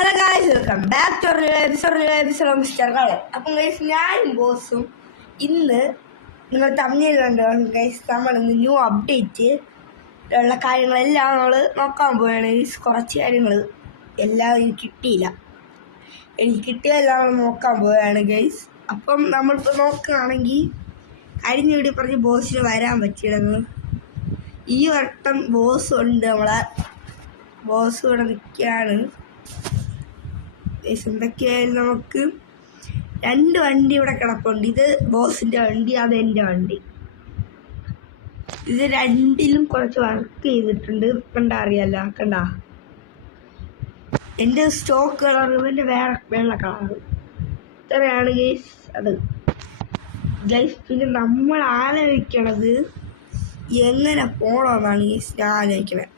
Hello guys, welcome back to episode mister colour. അപ്പം guys, ഞാനും ബോസും ഇന്ന് നിങ്ങൾ തമ്മിൽ കണ്ടു ഗൈസ്. നമ്മൾ ന്യൂ അപ്ഡേറ്റ് ഉള്ള കാര്യങ്ങളെല്ലാം നമ്മൾ നോക്കാൻ പോവുകയാണ്. കുറച്ച് കാര്യങ്ങൾ എല്ലാം എനിക്ക് കിട്ടിയെല്ലാം നമ്മൾ നോക്കാൻ പോവുകയാണ് ഗൈസ്. അപ്പം നമ്മളിപ്പോൾ നോക്കുകയാണെങ്കിൽ കഴിഞ്ഞ വീഡിയോ പറഞ്ഞ് ബോസിന് വരാൻ പറ്റിയിരുന്നു. ഈ വട്ടം ബോസ് ഉണ്ട്, നമ്മളെ ബോസ് ഇവിടെ നിൽക്കുകയാണ്. എന്തൊക്കെയായാലും നമുക്ക് 2 വണ്ടി ഇവിടെ കിടപ്പുണ്ട്. ഇത് ബോസിൻ്റെ വണ്ടി, അത് എൻ്റെ വണ്ടി. ഇത് രണ്ടിലും കുറച്ച് വർക്ക് ചെയ്തിട്ടുണ്ട്. കണ്ടാ അറിയാലോ, കണ്ടാ എൻ്റെ സ്റ്റോക്ക് കളർ, ഇവൻ്റെ വേറെ വെള്ള കളർ. ഇത്രയാണ് ഗൈസ് അത്. ഗൈസ്, പിന്നെ നമ്മൾ ആലോചിക്കണത് എങ്ങനെ പോകണമെന്നാണ് ഗൈസ് ഞാൻ ആലോചിക്കണത്.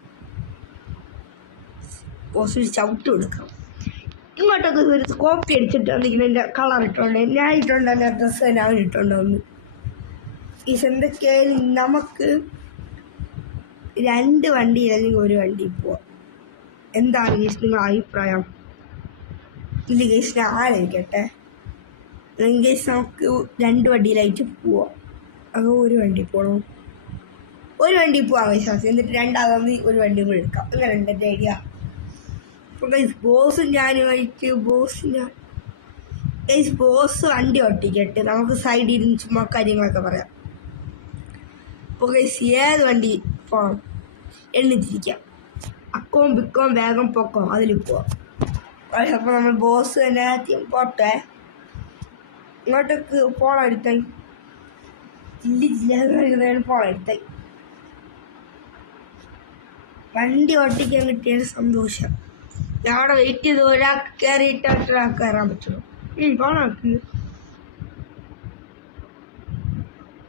ബോസിന് ചവിട്ട് കൊടുക്കാം. ഇങ്ങോട്ടൊക്കെ ഒരു കോപ്പി അടിച്ചിട്ട് വന്നിരിക്കുന്ന എൻ്റെ കളർ ഇട്ടുകൊണ്ട് ഞാൻ ഇട്ടുകൊണ്ട് എൻ്റെ ഡ്രസ്സ് തന്നെ അവൻ ഇട്ടുകൊണ്ട് വന്നു. ഈ എന്തൊക്കെയായാലും നമുക്ക് 2 വണ്ടി അല്ലെങ്കിൽ 1 വണ്ടി പോവാം. എന്താണ് ഗേസ് നിങ്ങളുടെ അഭിപ്രായം? ഇല്ല ഗേസ്, ഞാൻ ആലോചിക്കട്ടെ. ഗേസ്, നമുക്ക് 2 വണ്ടിയിലായിട്ട് പോവാം. അതോ 1 വണ്ടി പോകണം? 1 വണ്ടി പോവാം വിശ്വാസം. എന്നിട്ട് രണ്ടാമത് 1 വണ്ടി കൂടെ എടുക്കാം. അങ്ങനെ ഉണ്ട് എൻ്റെ ഐഡിയ. ബോസ് വണ്ടി ഒട്ടിക്കട്ടെ, നമുക്ക് സൈഡിൽ ഇരുന്ന് ചുമ്മാ കാര്യങ്ങളൊക്കെ പറയാം. അപ്പോൾ ഗൈസ്, ഏത് വണ്ടി പോകണം എണ്ണിച്ചിരിക്കാം. അക്കവും ബിക്കവും വേഗം പൊക്കോ അതിൽ പോവാം. അപ്പോൾ നമ്മൾ ബോസ് തന്നെ ആദ്യം പോട്ടെ. ഇങ്ങോട്ടേക്ക് പോണം എടുത്തായി പോണം എടുത്തായി. വണ്ടി ഓട്ടിക്കാൻ കിട്ടിയ സന്തോഷം. ഞാൻ അവിടെ വെയിറ്റ് ചെയ്ത് ഒരാൾക്ക് കയറിയിട്ട് ഒരാൾക്ക് കയറാൻ പറ്റുള്ളൂ. പോണാക്ക്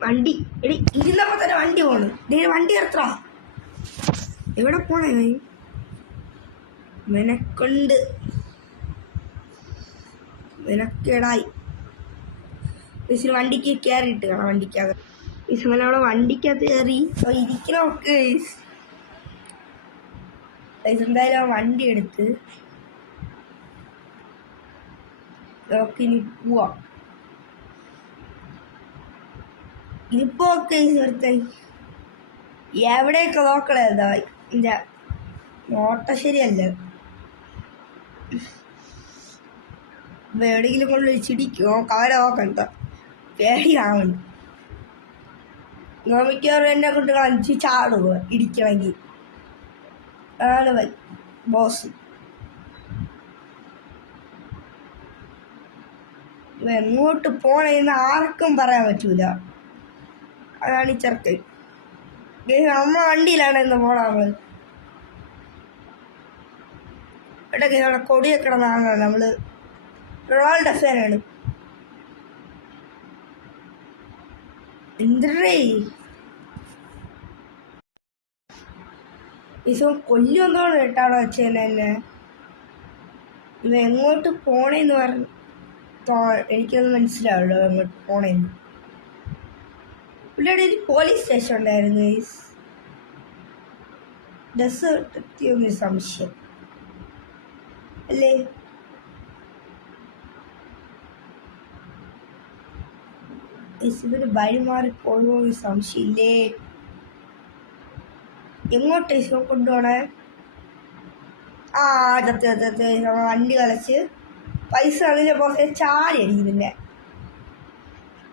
വണ്ടി എടി ഇരുന്നപ്പോൾ തന്നെ വണ്ടി പോണു. ഇതിന് വണ്ടി എത്ര എവിടെ പോണേ? മെനക്കേടായി. മിസ്സിന് വണ്ടിക്ക് കയറിയിട്ട് കാണാം. വണ്ടിക്കകത്ത് മിസ്സിനെ അവിടെ വണ്ടിക്കകത്ത് കയറി ഇരിക്കണമൊക്കെ. എന്തായാലും വണ്ടി എടുത്ത് നമുക്കിനി പോവാം. ഇനിയിപ്പോ എവിടെയൊക്കെ നോക്കണേതാ എൻ്റെ നോട്ട ശരിയല്ല. എവിടെയെങ്കിലും കൊണ്ട് ചിടിക്കുമോ കവരെ നോക്കണ്ട, പേടിയാവുന്നു. മിക്കവാറും എന്നെ കുട്ടികൾ 5 ചാടുക ഇടിക്കണമെങ്കിൽ. അതാണ് ബോസ്. എങ്ങോട്ട് പോണെന്ന് ആർക്കും പറയാൻ പറ്റൂല. അതാണ് ഈ ചെറുക്കൻ. നമ്മളെ വണ്ടിയിലാണ് ഇന്ന് പോണ. നമ്മള് ഇവിടെയൊക്കെ നമ്മളെ കൊടിയൊക്കെ കിടന്നാണ്. നമ്മള് റൊണാൾഡോ ഫാനാണ്. എന്തേ കൊല്ലൊന്നോട് കേട്ടാണോ വെച്ചെന്നെ? ഇവ എങ്ങോട്ട് പോണേന്ന് പറഞ്ഞു എനിക്കൊന്നും മനസ്സിലാവുള്ളൂ. എങ്ങോട്ട് പോണേന്ന്. ഇവിടെ ഒരു പോലീസ് സ്റ്റേഷൻ ഉണ്ടായിരുന്നു. ഡെസേർട്ട് സംശയം അല്ലേ? ഇവര് വഴി മാറിപ്പോയോ സംശയമില്ലേ? എങ്ങോട്ടേ കൊണ്ടുപോണേ? വണ്ടി കളിച്ച് പൈസ അതിൻ്റെ പുറത്തെ ചാടി അടിക്കുന്നില്ലേ?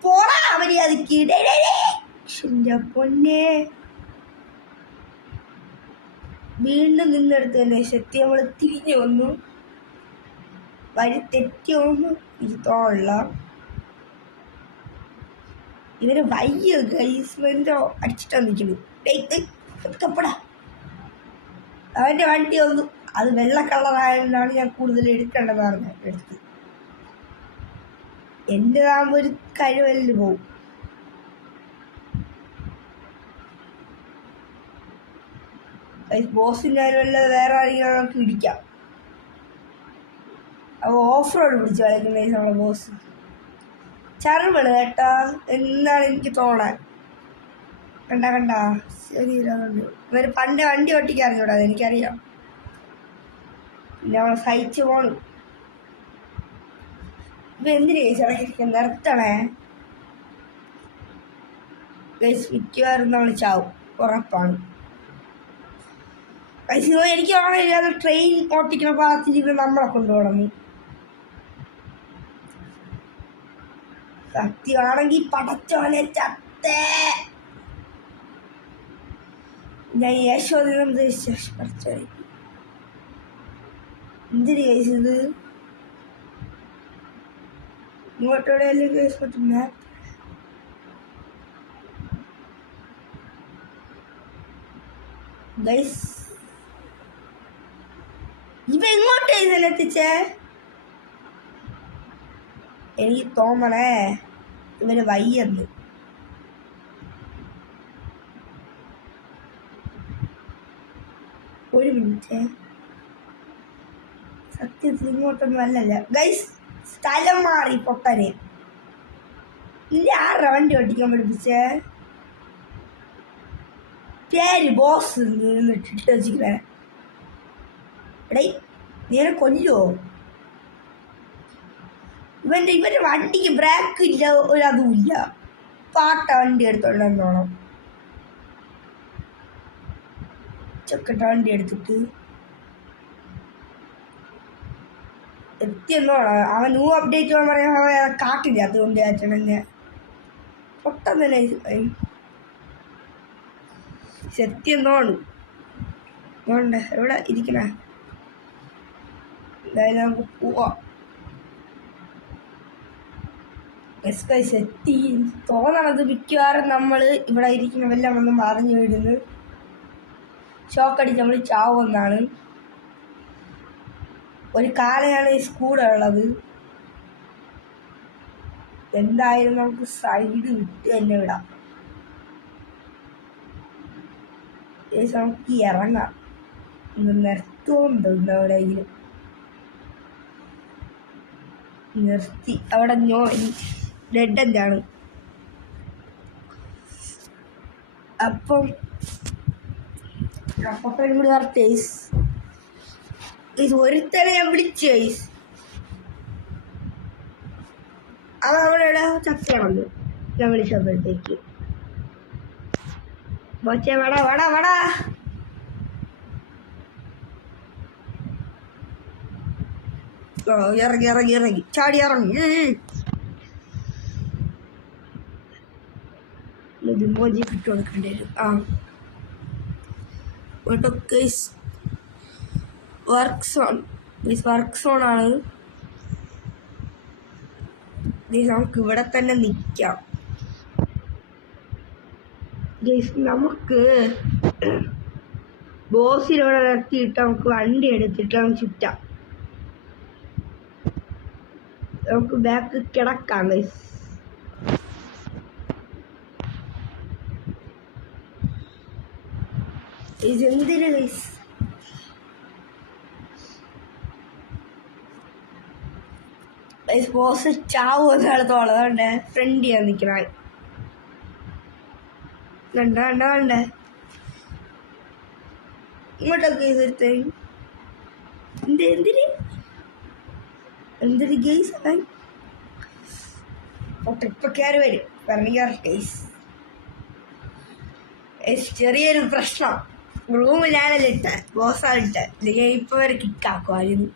പോടാ മര്യാദക്ക്. എൻ്റെ പൊന്നെ, വീണ്ടും നിന്നെടുത്ത് തന്നെ ശക്തി നമ്മൾ തിരിഞ്ഞു വന്നു. വഴി തെറ്റിയൊന്നും തോന്നില്ല. ഇവര് വയ്യ ഗൈസ്മെന്റോ അടിച്ചിട്ടാ നിൽക്കുന്നു. ഒതുക്കപ്പെടാ. അവൻ്റെ വണ്ടി ഒന്നും അത് വെള്ള കളറായതുകൊണ്ടാണ് ഞാൻ കൂടുതൽ എടുക്കേണ്ടതെന്ന് പറഞ്ഞത്. എടുത്ത് എൻ്റെതാകുമ്പോൾ ഒരു കഴിവലിൽ പോവും. ബോസിൻ്റെ കഴിവല്ലാതെ വേറെ ആരെങ്കിലും നമുക്ക് ഇടിക്കാം. അപ്പോൾ ഓഫ് റോഡ് പിടിച്ച് കളിക്കുന്ന നമ്മളെ ബോസ് ചറിവാണ് കേട്ടാ. എന്താണ് എനിക്ക് തോന്നാൻ. കണ്ട ശരി. ഇവർ പണ്ട് വണ്ടി ഓട്ടിക്കാറിഞ്ഞൂടാ, എനിക്കറിയാം. നമ്മൾ സഹിച്ചു പോണു. ഇപ്പൊ എന്തിനു ഗൈസ് ഇടയ്ക്ക് നിർത്തണേ ഗൈസ്? മിക്കവാറും നമ്മൾ ചാവും, ഉറപ്പാണ് ഗൈസ്. എനിക്ക് ഓർമ്മയില്ലാതെ ട്രെയിൻ ഓട്ടിക്കുന്ന ഭാഗത്തിരിക്കുന്ന നമ്മളെ കൊണ്ടുപോകണം. സത്യമാണെങ്കിൽ പടച്ചോനെ ചത്തേ. ഞാൻ യേശോദിനം പടച്ചോനെ എന്തിനു ഗൈസ് ഇത്? ഇങ്ങോട്ടോടെ മാപ്പ് ഗൈസ്. ഇവ എങ്ങോട്ട് എത്തിച്ചേ? എനിക്ക് തോന്നണേ ഇവര് വയ്യെന്ന്. ഒരു മിനിറ്റ്, സത്യത്തിൽ ഇങ്ങോട്ടൊന്നും അല്ലല്ല ഗൈസ്. സ്ഥലം മാറി പൊട്ടനെ. നിന്റെ ആരുടെ വണ്ടി ഓട്ടിക്കാൻ പഠിപ്പിച്ചേ? പേര് ബോസ് നിന്നിട്ടിട്ട് വെച്ചിരിക്കണേ. എടേ നേരെ കൊല്ലുവോ? ഇവന്റെ വണ്ടിക്ക് ബ്രേക്ക് ഇല്ല, ഒരതും ഇല്ല. പാട്ട വണ്ടി എടുത്തോണ്ടെന്നോണം. ചക്കട്ട വണ്ടി എടുത്തിട്ട് എത്തിയെന്നോണം. അവൻ ന്യൂ അപ്ഡേറ്റ് പറയാൻ കാട്ടില്ല. അതുകൊണ്ട് ആറ്റണെന്നെ പൊട്ടെന്ന് സത്യന്നോണം. വേണ്ട എവിടെ ഇരിക്കണേ? എന്തായാലും നമുക്ക് പോവാം. എത്തി തോന്നണത് മിക്കവാറും നമ്മൾ ഇവിടെ ഇരിക്കുന്നവെല്ലാം വന്ന് മറിഞ്ഞു വീടുന്നു. ഷോക്കടിച്ച് നമ്മൾ ചാവുമെന്നാണ്. ഒരു കാലയാണ് ഈ സ്കൂളുള്ളത്. എന്തായാലും നമുക്ക് സൈഡ് വിട്ട് തന്നെ വിടാം. നമുക്ക് ഇറങ്ങാം. നിർത്തുന്നുണ്ടോ എവിടെയെങ്കിലും? നിർത്തി. അവിടെ ഡെഡ് എന്താണ്? അപ്പം കൂടി വരട്ടെ. ഇത് ഒരുത്തനെ ഞാൻ വിളിച്ചു ഗൈസ്. അത് അവിടെ ചക്കയാണല്ലോ ഞാൻ വിളിച്ചപ്പോഴത്തേക്ക്. ബോച്ചേ വടാ വടാ വടാ. ഇറങ്ങി ഇറങ്ങി ഇറങ്ങി ചാടി ഇറങ്ങി. മോജി കിട്ടു കൊടുക്കേണ്ടി വരും. വർക്ക് സോണാണ്. നമുക്ക് ഇവിടെ തന്നെ നിൽക്കാം. നമുക്ക് ബോസിലൂടെ നിർത്തിയിട്ട് നമുക്ക് വണ്ടി എടുത്തിട്ട് നമുക്ക് ചുറ്റാം. നമുക്ക് ബാക്ക് കിടക്കാം ഗൈസ്. ഇതെന്തിന് ഗൈസ്? ബോസ് ചാവ് ഒരാളത്തോളം അതുകൊണ്ട് ഫ്രണ്ട് ചെയ്യാൻ നിൽക്കണ കണ്ട കണ്ട കണ്ടേ ഇങ്ങോട്ടൊക്കെ ചെയ്തിട്ട് എന്തിന് ഗെയ്സ് ഇപ്പൊ കയറി വരും. പറഞ്ഞു ഗെയ്സ് ചെറിയൊരു പ്രശ്നം. റൂമിലാണല്ലോ ഇട്ടെ, ബോസാണ് ഇട്ടെ. അല്ലെങ്കിൽ ഇപ്പൊ വരെ കിക്കാക്കുമായിരുന്നു.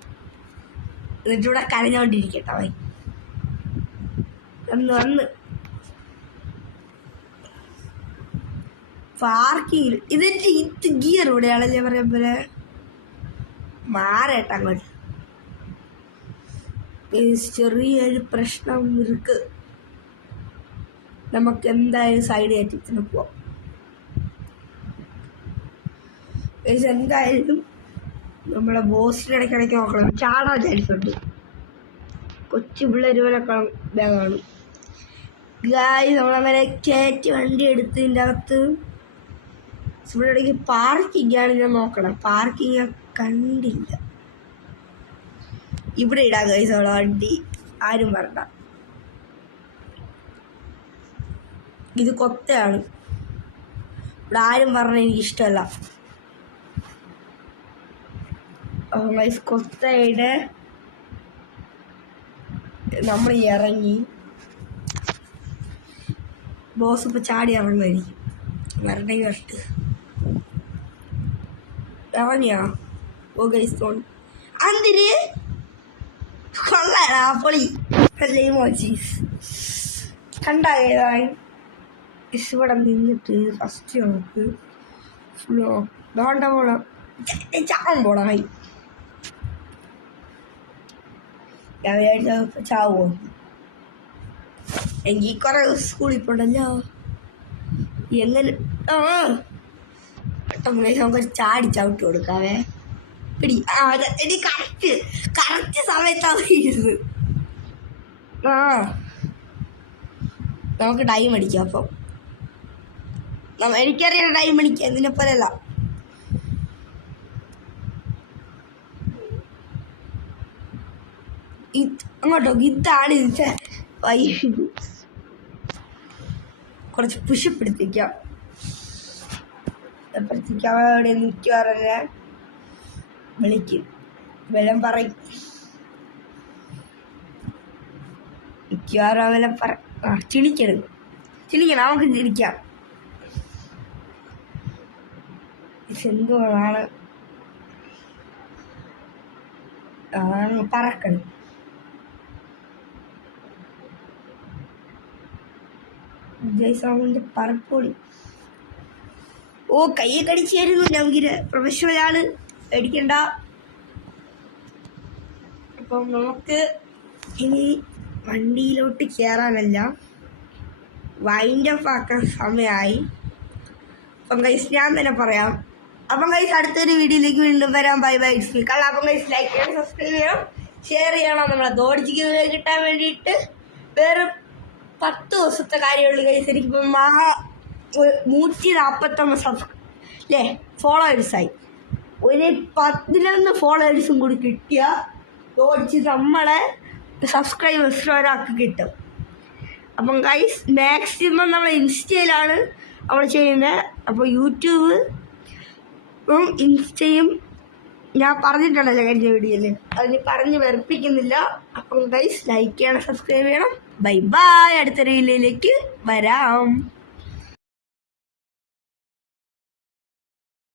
എന്നിട്ടിവിടെ കരഞ്ഞോണ്ടിരിക്കട്ടെ അവൻ വന്ന് പാർക്കിങ്ങിൽ. ഇതിന്റെ ഇത് ഗിയർ ഇവിടെയാണല്ലേ പറയാൻ പോലെ. മാറേട്ട അങ്ങോട്ട്. ചെറിയൊരു പ്രശ്നം ഇருக்கு. നമുക്ക് എന്തായാലും സൈഡ് കയറ്റിന് പോവാം. എന്തായാലും നമ്മളെ ബോസിന്റെ ഇടയ്ക്കിടയ്ക്ക് നോക്കണം. ചാടാൻ ചാൻസ് ഉണ്ട്. കൊച്ചു പിള്ളേർ വരെ ബാഗാണ് ഗായ്. നമ്മളങ്ങനെ കയറ്റി വണ്ടി എടുത്തതിൻ്റെ അകത്ത് ഇവിടെ ഇടയ്ക്ക് പാർക്കിംഗ് ആണ് ഞാൻ നോക്കണം. പാർക്കിംഗ് കണ്ടില്ല. ഇവിടെ ഇടാം ഗൈസ് നമ്മളെ വണ്ടി. ആരും പറഞ്ഞ ഇത് കൊത്തയാണ്. ഇവിടെ ആരും പറഞ്ഞ എനിക്ക് ഇഷ്ടമല്ല. ഗൈസ് കൊത്തയുടെ നമ്മൾ ഇറങ്ങി. ബോസ് ഇപ്പൊ ചാടി ഇറങ്ങുമായിരിക്കും. വരട്ടെ വരട്ട് ഇറങ്ങിയാ. ഓ ഗൈസ് എന്തിന് കൊള്ളാ പൊളി കണ്ടായി. ഇവിടെ നിന്നിട്ട് ഫസ്റ്റ് നമുക്ക് ഫുള്ളോ വേണ്ട പോണം ചാവാൻ പോണായി. ഞാൻ വിചാരിച്ച ചാവോ. എനിക്ക് കുറെ സ്കൂളിൽ പോണ്ടല്ലോ. എങ്ങനെ നമുക്കൊരു ചാടി ചവിട്ടി കൊടുക്കാവേ. പിടി. എനിക്ക് കറക്റ്റ് സമയത്താണ് ഇരുന്നത്. നമുക്ക് ടൈം അടിക്കാം. അപ്പം എനിക്കറിയാം ടൈം അടിക്കാം. ഇതിനെപ്പോലെയല്ല. അങ്ങോട്ടോ ഇതാണ് കുറച്ച് പുഷപ്പെടുത്തിക്കാം. അവിടെ നിൽക്കാറല്ലേ വിളിക്കും. വെള്ളം പറയും. മിക്കവാറും വെള്ളം ചിണിക്കണം. നമുക്ക് ചിരിക്കാം. എന്തുകൊണ്ടാണ് പറക്കണം. ജയ്സാമിന്റെ പറപ്പൊടി. ഓ കയ്യെ കടിച്ചായിരുന്നു. നവീര പ്രൊഫഷണൽ ആണ്, പേടിക്കണ്ട. അപ്പം നമുക്ക് ഇനി വണ്ടിയിലോട്ട് കയറാനല്ല, വൈൻഡ് അപ്പ് ആക്കാൻ സമയമായി. അപ്പം ഗൈസ് ഞാൻ തന്നെ പറയാം. അപ്പം ഗൈസ് അടുത്തൊരു വീഡിയോയിലേക്ക് വീണ്ടും വരാം. Bye bye. അപ്പം ഗൈസ് ലൈക്ക് ചെയ്യണം, സബ്സ്ക്രൈബ് ചെയ്യണം, ഷെയർ ചെയ്യണം. നമ്മളെ ദോടിച്ചിക്ക് കിട്ടാൻ വേണ്ടിയിട്ട് വേറെ 10 ദിവസത്തെ കാര്യമുള്ളൂ ഗൈസ്. എനിക്കിപ്പം 149 അല്ലേ ഫോളോവേഴ്സായി. ഒരു 11 ഫോളോവേഴ്സും കൂടി കിട്ടിയ ഓടിച്ച് നമ്മളെ സബ്സ്ക്രൈബേഴ്സ് ഒരാൾക്ക് കിട്ടും. അപ്പം ഗൈസ് മാക്സിമം നമ്മൾ ഇൻസ്റ്റയിലാണ് നമ്മൾ ചെയ്യുന്നത്. അപ്പോൾ യൂട്യൂബ് ഇൻസ്റ്റയും ഞാൻ പറഞ്ഞിട്ടുണ്ടല്ലോ കഴിഞ്ഞ വീഡിയോയിൽ, അതിന് പറഞ്ഞ് വെറുപ്പിക്കുന്നില്ല. അപ്പം ഗൈസ് ലൈക്ക് ചെയ്യണം, സബ്സ്ക്രൈബ് ചെയ്യണം. Bye bye. അടുത്ത വീഡിയോയിലേക്ക് വരാം.